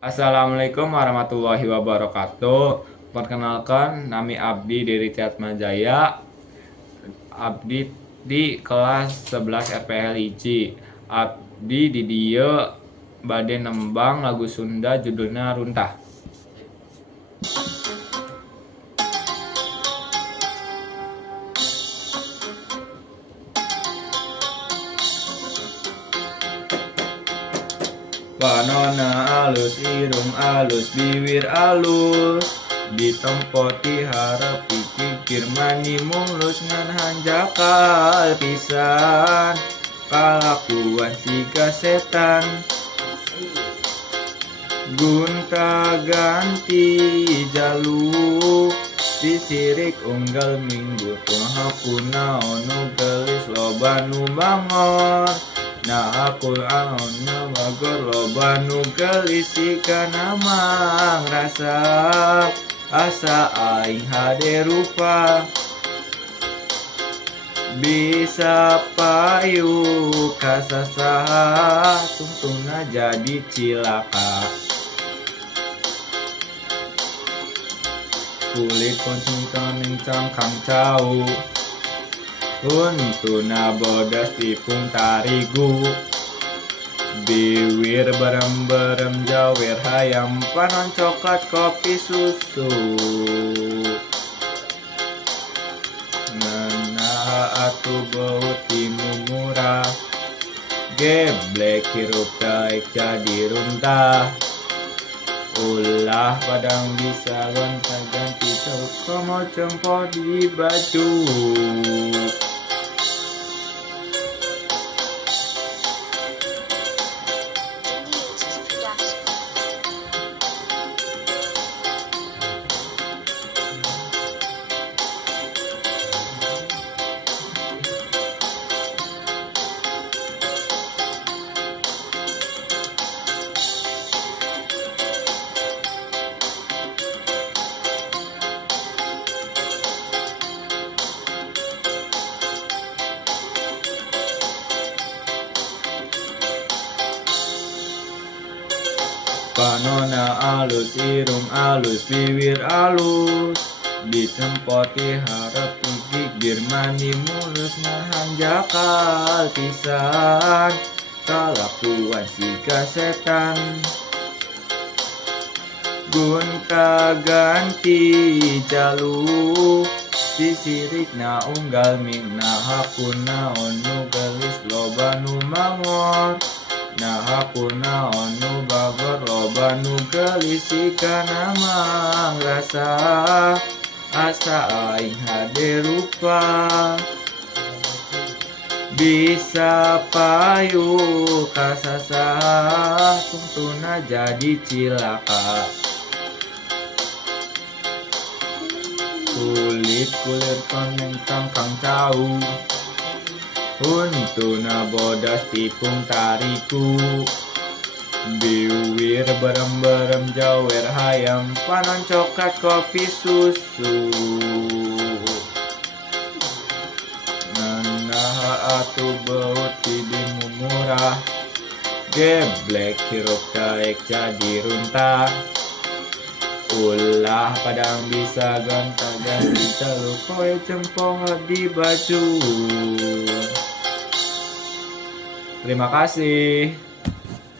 Assalamualaikum warahmatullahi wabarakatuh. Perkenalkan, nami Abdi dari Ciatmajaya. Abdi di kelas 11 RPL IC. Abdi di dia bade nembang lagu Sunda judulnya Runtah. Panona alus, irung alus, bibir alus, ditempoti harap pikir mani mulus ngan hanjakal pisan, kalakuan siga setan, gunta ganti jaluk, disirik unggal minggu tuhapuna onu gelis loba nu bangor. Nah aku aonna bagor loba nu gelis sikana mang rasa asa aing hade rupa bisa payu kasasaha tungtungna jadi cilaka. Kulit kuncung kening cangkang cau, untuna bodas tipung tarigu, biwir berem-berem jawer hayam panon coklat kopi susu, ngeunah atuh beut timu murah, geblek hirup daek jadi runtah, ulah padang bisa gonta ganti komo cempo di baju. Panona alus, irung alus, bibir alus, ditempoti harap gigir mani mulus nahan jakal pisan, kalakuan siga setan, gunta ganti jaluk, disirik na unggal mina hakuna onu gelis loba nu mangor. Nah hakuna onu bagor loba nu gelis sikana mang rasa asa aing hade rupa bisa payu kasasaha tungtuna jadi cilaka. Kulit koneng cangkang cau, untuna bodas tipung tariku, biwir berem-berem jawer hayam panon coklat kopi susu, ngeunah atuh beut tidimu murah, geblek hirup daek jadi runtah, ulah padang bisa gonta ganti teluk koe cempong di baju. Terima kasih.